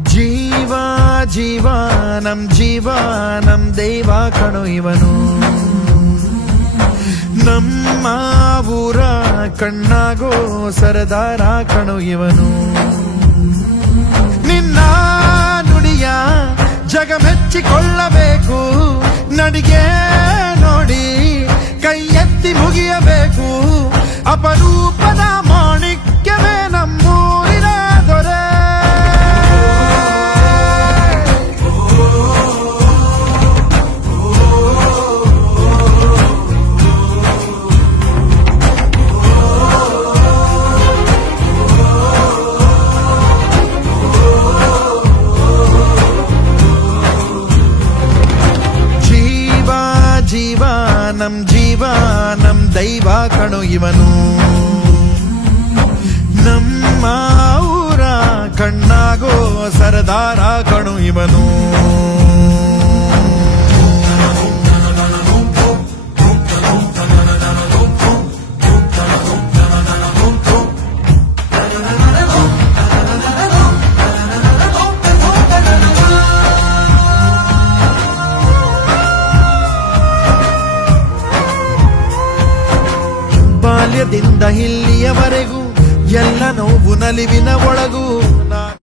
ಜೀವ ಜೀವ ನಮ್ ದೈವ ಕಣೋ ಇವನು. ನಮ್ಮ ಊರ ಕಣ್ಣಾಗೋ ಸರದಾರ ಕಣೋ ಇವನು. ನಿನ್ನ ನುಡಿಯ ಜಗ ಮೆಚ್ಚಿಕೊಳ್ಳಬೇಕು, ನಡಿಗೆ ನೋಡಿ ಕೈ ಎತ್ತಿ ಮುಗಿಯಬೇಕು. ಅಪರೂಪದ ಮಾಣಿಕ್ಯವೇ ನಮ್ಮೂರಿನ ದೊರೆ. ಜೀವ ನಮ್ ದೈವ ಕಣೋ ಇವನು. ನಮ್ಮ ಊರ ಕಣ್ಣಾಗೋ ಸರದಾರ ಕಣೋ ಇವನು. ಬಾಲ್ಯದಿಂದ ಇಲ್ಲಿಯವರೆಗೂ ಎಲ್ಲ ನೋವು ನಲಿವಿನ ಒಳಗೂ